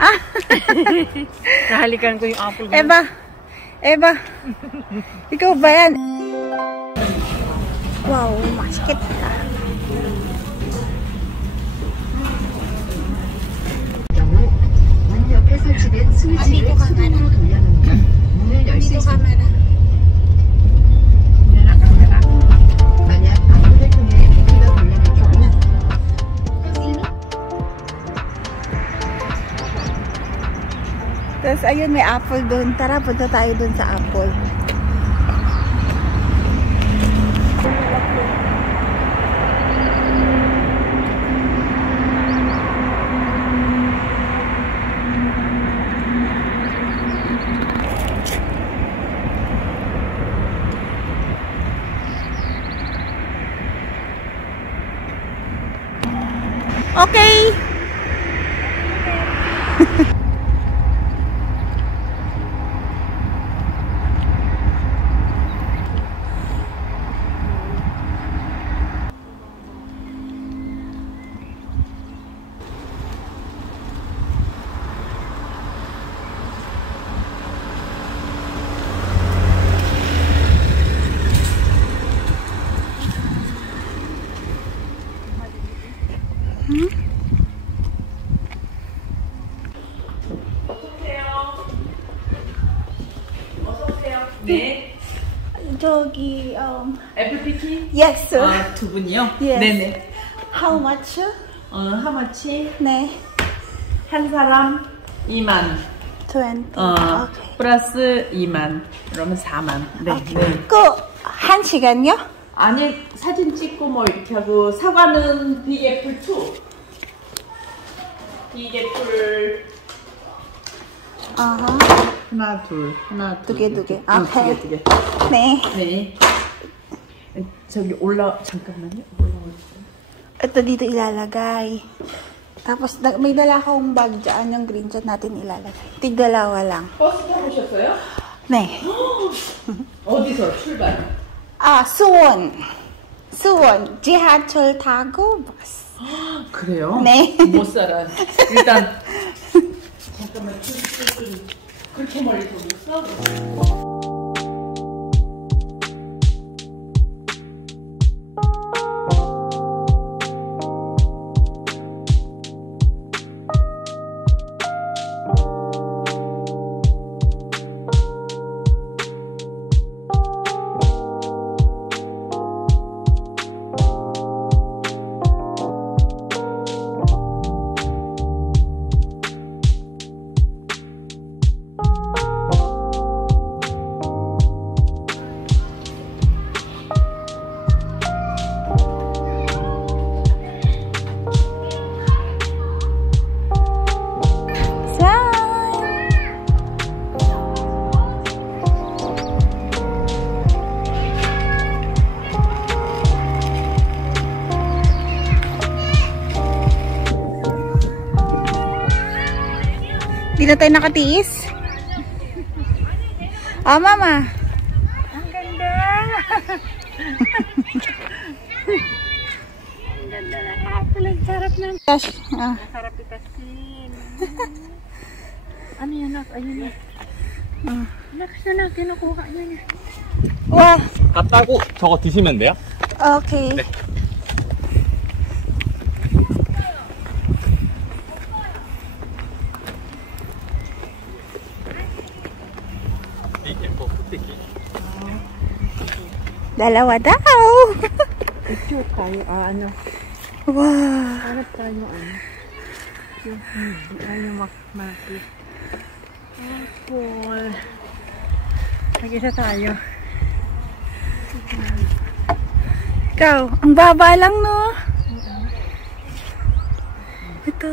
Ah! Nahalikan ko yung apple. Eva! Ikaw ba yan? Wow, masakit ka. Andito camera. Andito camera. Tapos ayun, may apple doon. Tara, punta tayo doon sa apple. Okay. 네. 저기 애플피키? Yes. 아, 두 분이요? Yes. 네네. How much? 하마치 네. 한 사람 2만. 20. 오케이. 플러스 2만. 그러면 4만. 네. 오케이. 네. 그 1시간요? 아니 사진 찍고 뭐 이렇게 하고 사과는 빅애플 2. 빅애플 하나 둘 두 개. 두 개. 네. 네. 저기 잠깐만요. 올라오세요. Ito dito ilalagay. Tapos may dala akong bag dyan, yung green dyan natin ilalagay. Tig-dalawa lang. 버스 타고 오셨어요? 네. 어디서 출발? 수원. 지하철 타고 버스. 그래요? 네. 못 살아. 일단 잠깐만 그렇게 멀리 오셨어? Di na tayo nakatiis. Mama. Ang ganda. Ang ganda ng apple. Ang sarap ng... Sarap itasin. Ano yan, nak? Ayun na. Nak, siya na. Kinukuha niya. 와. 갔다고 저거 드시면 돼요? 오케이. 네. Dalawa daw. Picture tayo. Ano? Wow. Hanap tayo yung hindi tayo makmakit. Apple. Mag-isa tayo. Ikaw, ang baba lang, no? Ito.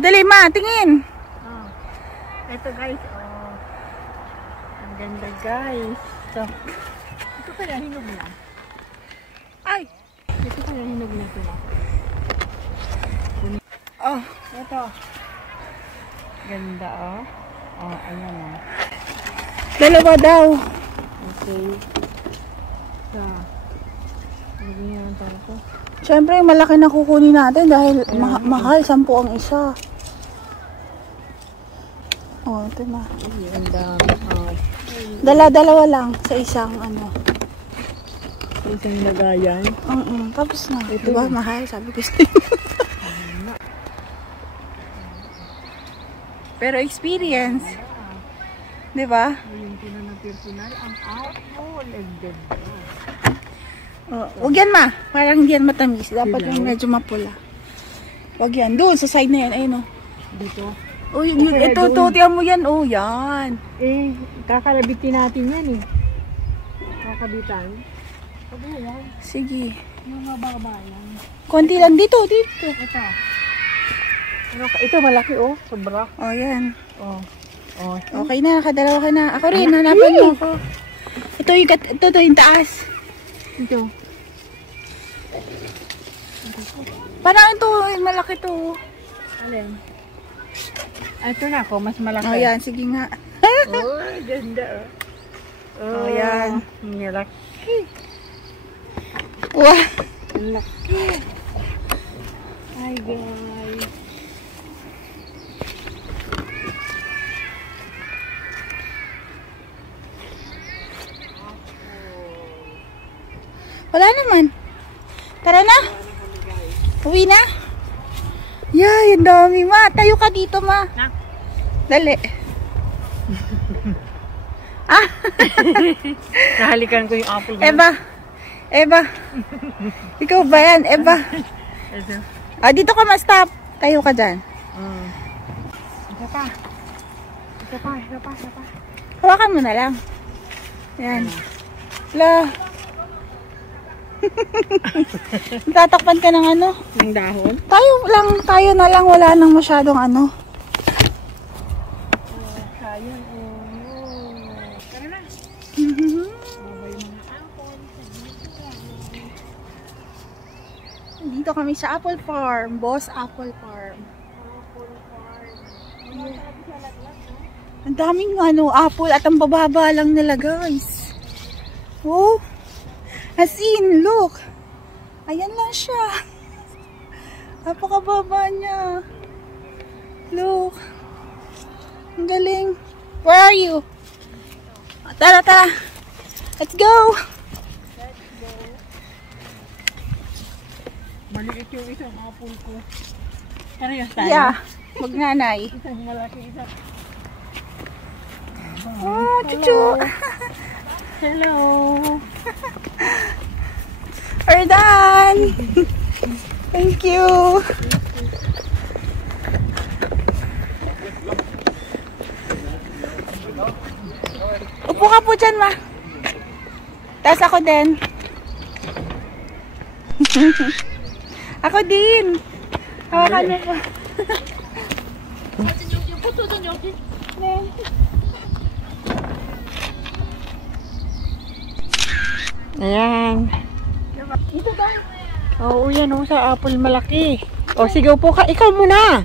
Dali ma, tingin. Ito guys, ang ganda guys. So, Ito pala, hinog na. Ay! Ito pala, hinog na ito na. Oh, Ito. Ganda, oh. Oh, ayan, oh. dalawa daw. Okay. So, lagyan niya ang taro ko. Siyempre, malaki na kukunin natin dahil mahal, 10 ang isa. Oh, ito na. Ang dami. Oh. Dala-dalawa lang sa isang ano. Isang lagayan. Tapos na. Ito Diba, yun. mahal? Sabi ko sa'yo. Pero experience. Diba? Yung personal, ang apple. Ang ganda. Oh, wag yan ma. Parang hindi yan matamis. Dapat yung medyo mapula. Wag yan. Doon, sa side na yan. Ayun o. Dito. Oh, yun, ito, tiyan mo yan. Oh, yan. Eh, kakalabitin natin yan eh. Kakabitan. Sabi yan. Sige. Yung mababa yan. Konti lang dito, dito. Ito. Ito malaki oh. Sobra. Oh, yan. Oh. Oh. Okay na, nakadalawa ka na. Ako rin, hanapan mo ako. Ito yung taas. Ito. Parang ito, malaki to. Alin? Ito na ako, mas malaki. Oh, yan. Sige nga. Oh, ganda oh. Oh, yan. Malaki. Wow. Malaki. Hi guys. Wala naman. Tara na. Uwi na. Yay, ang dami ma. Tayo ka dito ma. Nak. Dali. Ah. Nahalikan ko yung apple. Eva. Ikaw ba yan? Eva. Ito. Ah, dito ka ma-stop. Tayo ka dyan. Isa pa. Hawakan mo na lang. Yan. La. Tatakpan ka ng ano? Ng dahon. Tayo na lang. Wala nang masyadong ano. Sayang Tara na. Dito kami sa Apple Farm. Boss Apple Farm. Ang daming apple at ang bababa lang nila guys. Oh. As in, look. Ayan lang siya. Napakababa niya. Look. Ang galing. Where are you? Tara. Let's go. Maliit yung isang apple ko. Parehas tayo? Yeah. Magnanay. Isang malaki, isang... Oh, chuchu. Hello. We're done. Thank you. Upo ka po dyan, ma. Tapos ako din. Ako din. Hawakan mo po. Ayan. Oo, yan o, sa apple malaki. O, sige, upo ka. Ikaw muna.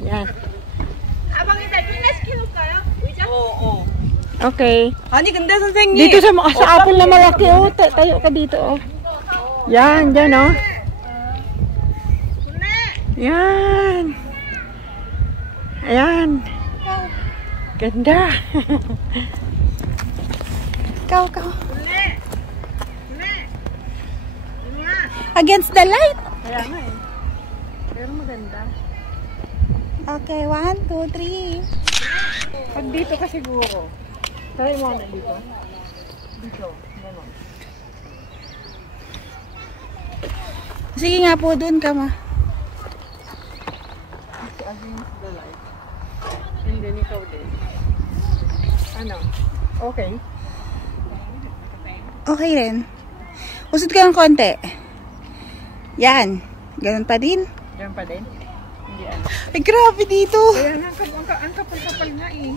Yan. Okay. 아니 근데 선생님 Dito sa apple na malaki, oh. Tayo ka dito, oh. Yan, dyan, oh. Yan. Ayan. Ganda. Ikaw. Against the light. Kaya nga eh. Pero maganda. Okay, 1, 2, 3. Pag dito ka siguro. Try mo na dito. Dito. Ganon. Sige nga po, doon ka ma. Against the light. And then ikaw din. Ano? Okay. Okay rin. Usod ka ng konti. Yan. Ganun pa din. Diyan pa din? Hindi ano. Ay, grabe dito. Kaya nga, ang kapal-kapal nga eh.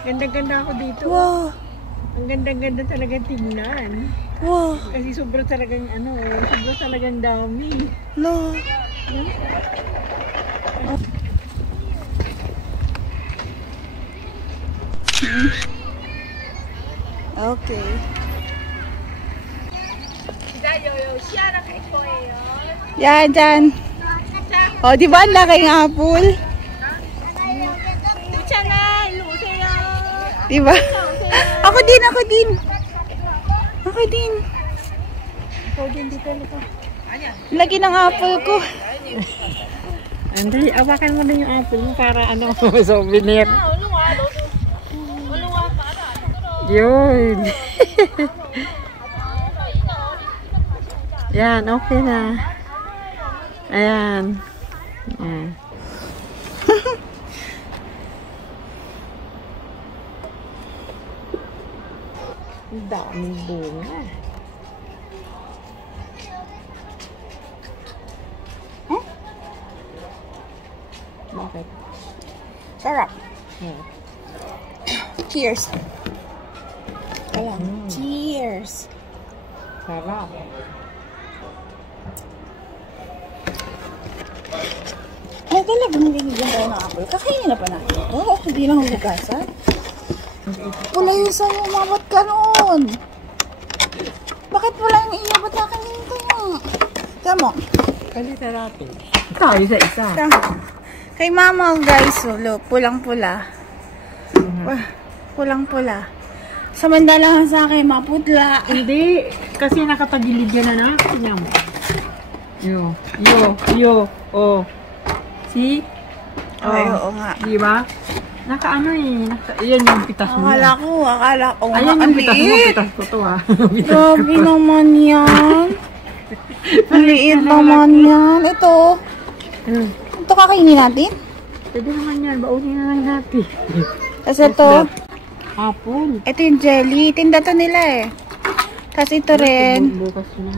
Ganda-ganda ako dito. Wow. Ang ganda-ganda talaga tingnan. Wow. Kasi sobra talagang sobra talagang dami. No. Okay. Yan, dyan. O, di ba ang laking apple? Di ba? Ako din, ako din. Ako din. Ako din dito. Lagi ng apple ko. Andali, awakan mo na yung apple mo para souvenir. Yun. Yan, okay na. Ayan. Ayan. Ang daming bunga. Huh? Bakit? Sarap. Yeah. Cheers. Cheers. Sarap. Ay, talagang binigyan tayo ng apple. Kakainin na pa natin. Oo, hindi na hugasan. Wala yung sa'yo, mabat ka noon. Bakit wala yung iyo? Ba't kakainin tayo? Tama. Kalita natin. Ikaw, isa-isa. Kay mama, guys, look, pulang-pula. Pulang-pula. Samandalang sa akin, maputla. Hindi, kasi nakatagilid yan na. Tingnan mo. Yo. Oh. See? Ay, oo nga. Di ba? Nakaano yan yung pitas mo. Akala ko. Ayan yung pitas mo, pitas ko to ha. Grabe naman yan. Maliit naman yan. Ito. Ito kakainin natin? Pwede naman yan, baunin na lang natin. Kasi ito. Apple. Ito yung jelly. Tinda to nila eh. Tapos ito rin. Bukas na.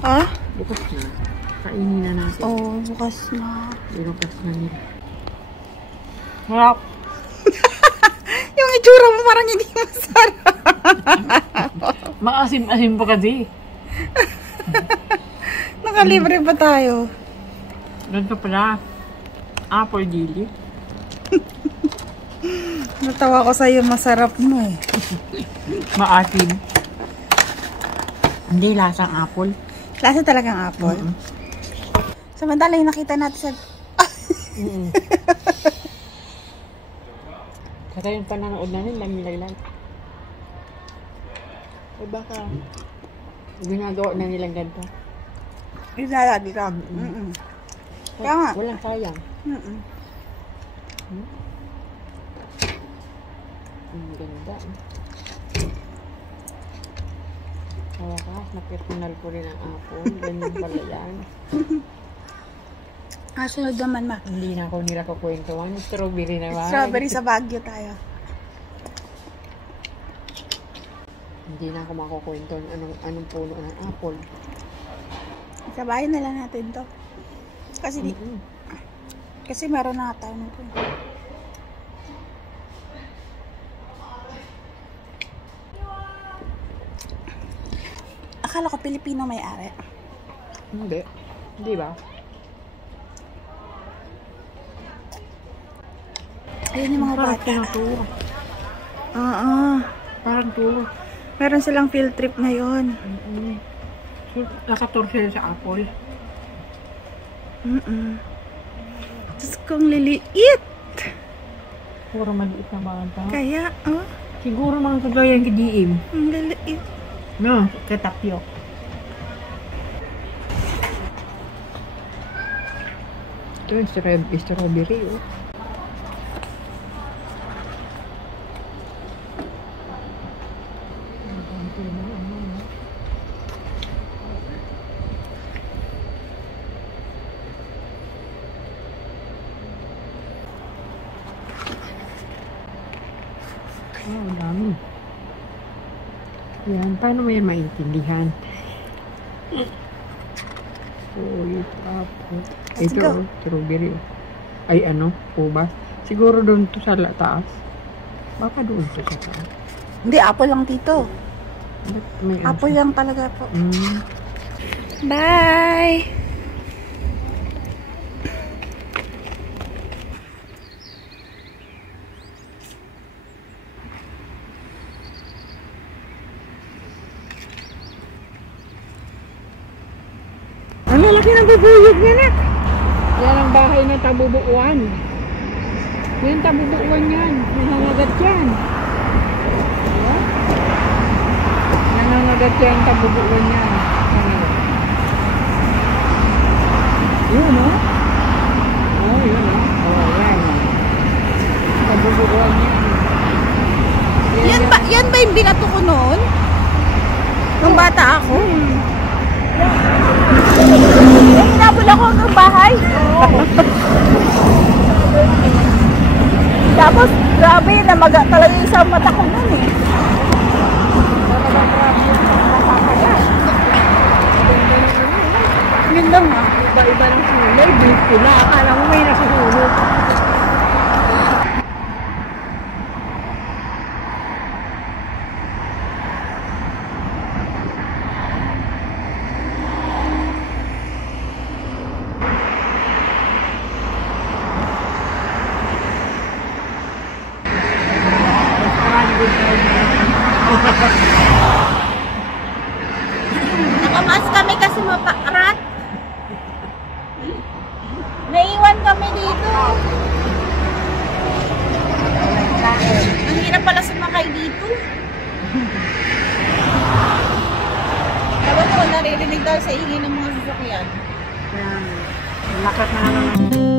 Ah? Bukas na. Kainin na natin. Oh, bukas na. Bukas na nila. Harap. Yung itsura mo parang hindi masarap. Maasim-asim pa kasi. Nakalibre pa tayo. Ganito pala. Apple jelly. Natawa ko sa'yo, masarap mo eh. Maasim. Hindi lasang apple. Lasa talagang apple. Samantala yung nakita natin sa... Kaya yung pananood natin, lamilaglag. O baka ginagawa na nilang ganito. Ilalagi ka. Kaya nga. Walang sayang. Ang ganda. Kaya ka, napitinal ko rin ang apple. Ganyan pala yan. Sunod naman ma. Hindi na ako nila kukwentuhan. Strawberry naman. Strawberry sa Baguio tayo. Hindi na ako makukwento anong puno ng apple. Sabayan na lang natin to. Kasi kasi meron na tayo nito. Akala ko Pilipino may-ari. Hindi. Hindi ba? Ayun yung mga bata. Parang to. Meron silang field trip ngayon. So, nakatorse sa apple. Diyos kong liliit. Puro maliit na bata. Kaya, Siguro mga kagayang kidiim. ang liliit. No, katapyo. Ito yung strawberry, oh. Oh, dami. Yan, paano mo yan maintindihan? Ito, strawberry. Ay, ubas. Siguro doon to sa taas. Baka doon po siya. Hindi, apple lang dito. May Apple lang talaga po. Mm. Bye! Ang lalaki ng bubuyog niya na. Yan ang bahay ng tabubuuan. Yan tabubuuan yan. Nangangagat yan. Diba? Nangangagat yan tabubuuan yan. Yun o. Oh, yun o. Oh, yan. Tabubuuan yan. Yan ba yung binato ko noon? Nung bata ako? Hinabol ako hanggang bahay. Tapos, grabe, namaga talaga yung isang mata ko nun eh. Yun lang ah. Iba-iba ng kulay. Beef sila. Akala mo may nasuhulog. Nakamas kami kasi mapakrat. Naiwan kami dito. Ang hirap pala sumakay dito. Tawag ko, naririnig daw sa ingay ng mga sasakyan. Lakas na naman.